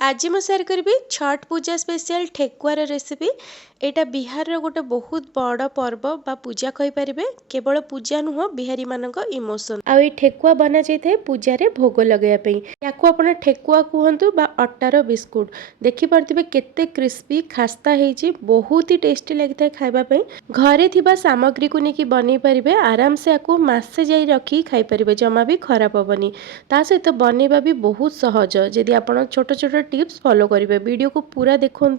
आज मैं शेयर करी छठ पूजा स्पेशल ठेकुआर रेसिपी। एटा बिहार गोटे बहुत बड़ पर्व बा पूजा कहीपर। केवल पूजा नुह बिहारी मानक इमोशन आ ठेकुआ बना जाए पूजा रे भोग लगे या ठेकुआ कहतु बा अटार बिस्कुट देखिपे केते क्रिस्पी खास्ता होती बहुत ही टेस्टी लगी था खावाई। घरे थिबा सामग्री को लेकिन बन पारे आराम से आपको मसे जा रखी खाईपर जमा भी खराब हेनी। ता सहित बनवा भी बहुत सहज जदि आप छोट छोट टिप्स फॉलो करेंगे। वीडियो को पूरा देखूँ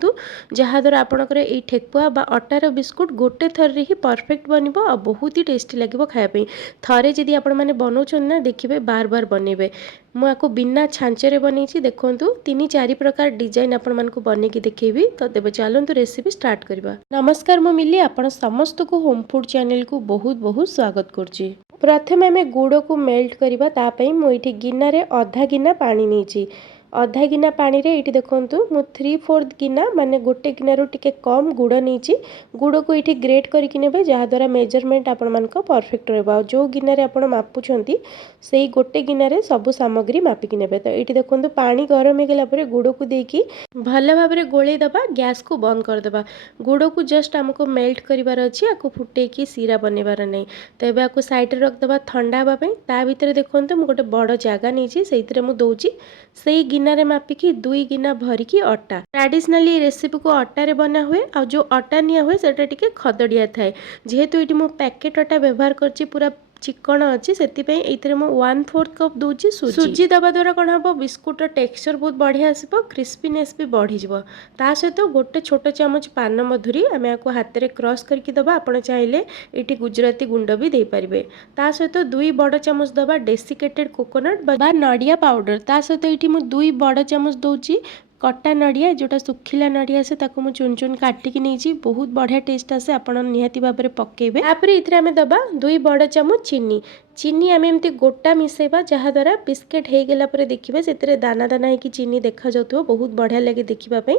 जहाद्वारा आपंकर ये ठेकुआ बा अटार बिस्कुट गोटे थर ही परफेक्ट बन आ बहुत ही टेस्टी लगे खायापी। थरे जदि आपण मैंने बनाऊँ ना देखिए बार बार बनइबे। मुझे बिना छांचरे बनई देखूँ 3-4 प्रकार डिजाइन आपण मानक बनईकी देखेबी। तो तेज चलतु रेसिपी स्टार्ट करवा। नमस्कार मु मिली आपण समस्त को होम फूड चैनल को बहुत बहुत स्वागत करुच्ची। प्रथम आम गुड़ को मेल्ट करने मुझे गिना रे अधा गिना पानी नहीं। अधा गिना पानी रे ये देखूँ मु 3/4 गिना माने गोटे गिनारू टिके कम गुड़ नहीं। गुड़ को ये ग्रेट करके नेबे जहाद्वारा मेजरमेंट आपण मानक परफेक्ट रहा। जो गिनारे आपण मापुंट से गोटे गिनारे सबू सामग्री मापिकी नेबे। तो ये देखूँ पानी गरम होगा गुड़ को देकी भल भाव में गोले दबा गैस को बंद करदे। गुड़ को जस्ट आमको मेल्ट करार अच्छी आपको फुटेकी सीरा बनइबार नहीं। तो ये आपको साइड रखदे ठंडा हाँपाई। ता भर देखते मुझे गोटे बड़ जगह नहीं से मुझे से गिनारे मापिकी 2 गिना भरिकी अटा। ट्रेडिशनली रेसिपी को अटारे बना हुए आ जो अटा निया हुए सेटा टिके खदड़िया थाए। जेहेतु ये पैकेट अटा व्यवहार करछि पूरा चिकन अच्छी से 1/4 कप दूची सुजी दबा द्वारा कौन हम बिस्कुट टेक्सचर बहुत बढ़िया आसो क्रिस्पीनेस भी बढ़ीज। ता सहित गोटे छोट चामच पान मधुरी आम आपको हाथ में क्रश करके दबा। आपण चाहिए ये गुजराती गुंड भी दे पारे। ता सहित 2 बड़ चामच दबा डेसिकेटेड कोकोनट बा नड़िया पाउडर। ता सहित ये 2 बड़ चामच दूची कटा नड़िया जोटा सुखिला नड़िया आसे ताको मु चुन चुन काटिकी नहीं। बहुत बढ़िया टेस्ट आसे आपण निहाती भाव में पकेबे। तापर इथरे आमे दबा 2 बड़ चामच चीनी। चीनी आम एमती गोटा मिसेबा जहाद्वारा बिस्केट हो गला देखिए से दाना दाना होगी चीनी देखा जाऊ बहुत बढ़िया लगे देखापी।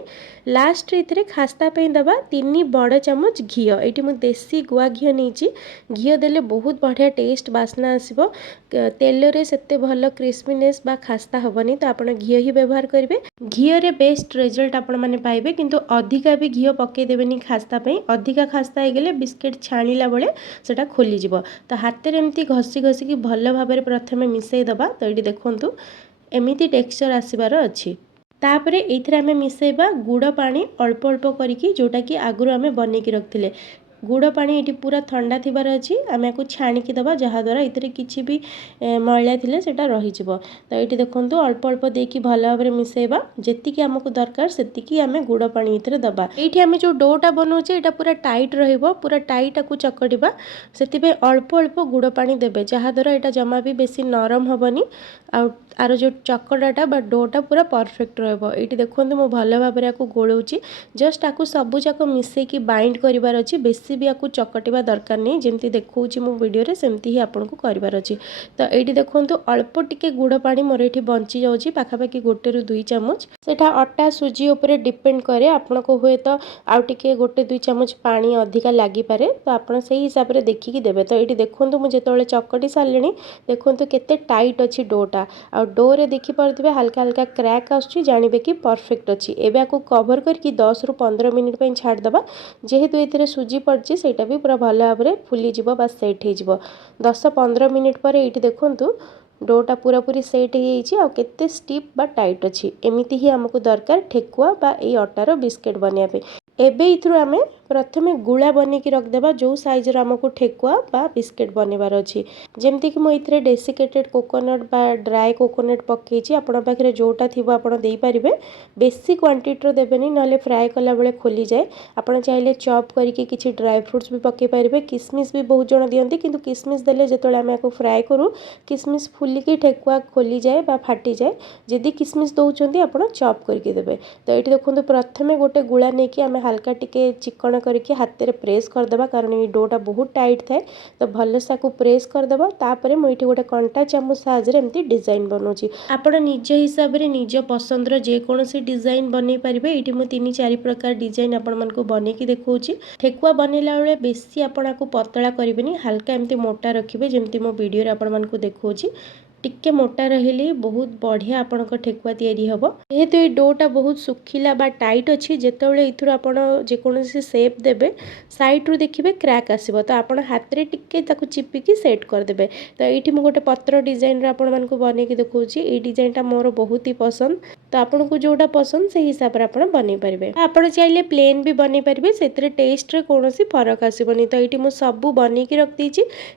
लास्ट ये खास्ता दबा 3 बड़ चामच घी। ये मुझे देसी गुआ घी नहीं। घी देले बहुत बढ़िया टेस्ट बास्ना आसो। तेल रे सेते भल क्रिस्पीनेस बा खास्ता हेनी। तो आप घी ही व्यवहार करेंगे। घी रे बेस्ट रिजल्ट आपण मैंने पाइबे। किंतु अधिका भी घी पकईदेवेनि खास्ता अधिका खास्ता होगले बिस्केट छाणीला बेले सेटा खोलीज। तो हाथ में एमती घसी घसिकी भल भाव में प्रथम मिसई दबा। तो ये देखूँ एमती टेक्सचर आसबार अच्छी। तापर ये आम मिसेबा गुड़ पानी अल्प अल्प करके जोटा कि आगुरी आम बनईकी रखते। गुड़ पानी ये पूरा ठंडा थिबार अच्छी आम आपको छाणिकी दबा जहाद्वारा ये किसी भी मैला थिले सेटा रहीज। तो ये देखूँ अल्प अल्प देकी भल भाव में मिसेबा जी आमको दरकार से आम गुड़ पानी ये दबा। ये आम जो डोटा बनाऊे यहाँ पूरा टाइट रहिबो पूरा टाइट आपको चकड़िबा से अल्प अल्प गुड़ पानी देबे जहाद्वारा यहाँ जमा भी बेसी नरम हेनी। आर जो चकड़ाटा बा डोटा पूरा परफेक्ट रहिबो। ये देखूँ मु भल भाव में आपको गोलाऊँगी जस्ट आपको सबूक मिसेकी बाइंड करार अच्छी। बेसी भी आपको चकटिबा दरकार नहीं जमी देखा मो वीडियो सेमती ही आपको करार अच्छी। तो ये देखूँ अल्प टिके गुड़ पानी मोर ये बंची जाऊँगी पाखापाखि 1-2 चामच। सेटा अटा सुजी उपर डिपेंड करे आपण को हुए तो आउ टिके 1-2 चामच पानी अधिका लगी पारे। तो आप हिसाब से देखिकी देवे। तो ये देखूँ मुझे जो चकटी सारे देखूँ केते टाइट अच्छी डोटा आ डो रे देखिपे हल्का हल्का क्रैक आसुची जानवे कि परफेक्ट अच्छी। एबे आपको कवर करके 10-15 मिनिट छाड़दबा। जेहेतु ये सुजी पड़ची सेटा भी पूरा भल भाव में फुलीज बा सेट हो 10-15 मिनिट पर। ये देखूँ डोटा पूरा पूरी सेट हो केते स्टिप बा टाइट अच्छी। एमती ही आमको दरकार ठेकुआ बा ये अटार बिस्केट बनवाई। एबे इथु आमे प्रथमे गुला बनिकी रखदेबा जो साइज आमको ठेकुआ बा बिस्केट बनवार अच्छी। जमती कि मुझे डेसिकेटेड कोकोनट बा ड्राए कोकोनट पकईची आपण पाखे जोटा थी आपड़ दे पारे। बेसी क्वांटिटी देवेनि ना फ्राए कला बेले खोली जाए। आपड़ चाहिए चॉप करके किसी ड्राई फ्रुट्स भी पकई पारे। किसमिस भी बहुत जन दिखती किंतु किसमिस देले जो आम फ्राए करूँ किसमिस फुलिकी ठेकुआ खोली जाए बा फाटी जाए। जदि किसमिस दौरान आप चॉप करके देवे। तो ये देखो प्रथमे गोटे गुला नहीं कि आम हल्का टिके चिकन करके हाथ में प्रेस करदे कारण ये डोटा बहुत टाइट थाए। तो भलसे आपको प्रेस करदे। तापर मुझे गोटे कंटा चामच साहाଯ୍य एमती डिजाइन बनाऊँगी। आपण निज हिसाब से निज पसंदर जेकोसी डिजाइन बनई पारे। ये मुझे 3-4 प्रकार डिजाइन आपण मानक बनईकी देखा। ठेकुआ बनैला बेले बेसी आपको पतला करेंगे हल्का एमती मोटा रखिए जमती मो वीडियो आपण मानक देखा। टिके मोटा रहिले बहुत बढ़िया आपणक ठेकुआ तैयारी हम जेहेतु ये डोटा बहुत सुखिला बा टाइट अच्छी जितेबाला इथर आपण जेकोसी सेप देवे साइड्रु देखिए क्रैक आसो तो आप हाथ में टिके चिपिकी सेट करदे। तो ये मुझे पत्र डिजाइन आपण मानक बनईकी देखा ये डिजाइनटा मोर बहुत ही पसंद। तो आपन को जोटा पसंद से हिसाब से आप बन पारे। आप चाहिए प्लेन भी बन पारे से टेस्ट रे कौन फरक आसबनी। तो ये मुझे सबू बनईकी रखी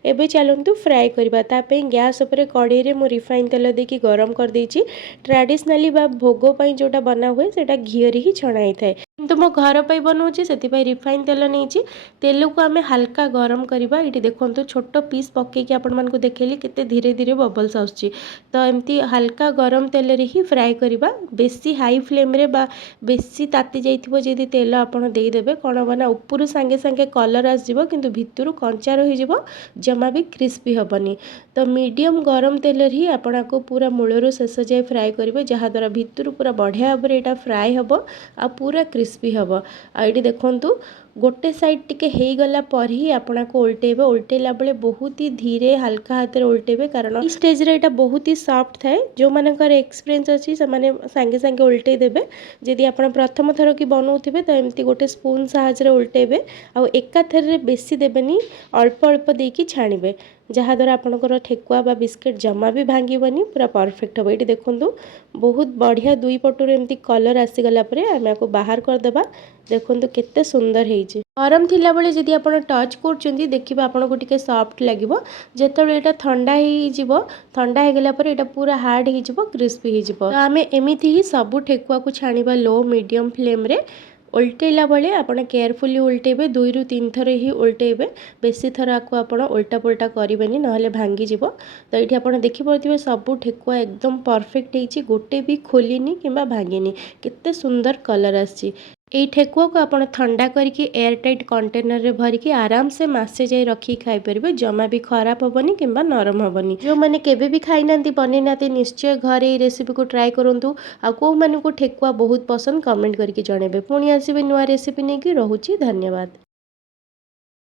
एवं चलतु फ्राए करवा गैस उपर कड़े मु रिफाइन तेल देकी गरम कर देछि। ट्रेडिशनली बा भोग पई जोटा बना हुए सेटा घी रे ही छणा थाए किंतु मो घर पई बनाउछि सेति पई रिफाइन तेल नेछि। तेल को आमे हल्का गरम करबा। इटी देखंतु छोट पीस पके कि आपण मानको देखेली केते धीरे धीरे बबल्स आउछि। तो एमती हल्का गरम तेल रे ही फ्राए करबा। बेसी हाई फ्लेम रे बा बेसी ताती जाइथिबो जदी तेल आपण देई देबे कोन बना ऊपर संगे संगे कलर आस जिवो किंतु भितरु कंचा रहि जिवो जमा भी क्रिस्पी हबनी। तो मीडियम गरम तेल ही आपण को पूरा मूलर शेष जाए फ्राए करेंगे जहाँद्वारा भितर पूरा बढ़िया भाव में फ्राए हम आ पूरा क्रिस्पी हम। आईटी देखंतु गोटे साइड टिके हो गला पर ही आपन को उल्टेबे। उल्टेला बेले बहुत ही धीरे हल्का हाथ में उल्टेबे कारण इस स्टेज रे एटा बहुत ही सॉफ्ट थाए। जो मानकर एक्सपीरियंस अच्छी से माने सांगे सांगे उल्टे देबे। जदि आपन प्रथम थर की बनाउथिबे तो एमती गोटे स्पून साहाय्य उल्टेबे आ एका थर बेसी देबेनी अल्प अल्प देकी छाणीबे जहाँद्वारा आपंकर ठेकुआ बा बिस्किट जमा भी भांगनी पूरा परफेक्ट हम। ये देखूँ बहुत बढ़िया दुई पटू एमती कलर आसीगला आम आपको बाहर करदे। देखूँ केते सुंदर है गरम थिला बेले जदि आप टच कर देखिए आपन को टिके सॉफ्ट लगे जिते यहाँ ठंडा हो ठंडा हो गला यहाँ पूरा हार्ड हो क्रिस्पी हो। तो आम एमती ही सबू ठेकुआ को छाणीबा लो मीडियम फ्लेम रे। उल्टेला बेले आपन केयरफुली उल्टेबे 2 ରୁ 3 थर ही उल्टेबे बेसी थर आपको आप उल्टा पुल्टा करेंगे ना भांगी जीव। तो ये आप देखिपे सबू ठेकुआ एकदम परफेक्ट होती गोटे भी खोलिनी कि भांगिनी केते सुंदर कलर आसी। ये ठेकुआ को आप ठंडा करके एयर टाइट कंटेनर रे भरिकी आराम से मासे जाए रखी खाई पारे जमा भी खराब हेनी कि नरम हेनी। जो मैंने केवे भी खाई ना बन ना निश्चय घरे ये रेसिपी को ट्राए करूँ। आउ मानक ठेकुआ बहुत पसंद कमेंट करके जणेबे। पुणी आसबे नुआ रेसिपी नहीं कि। रहुछि धन्यवाद।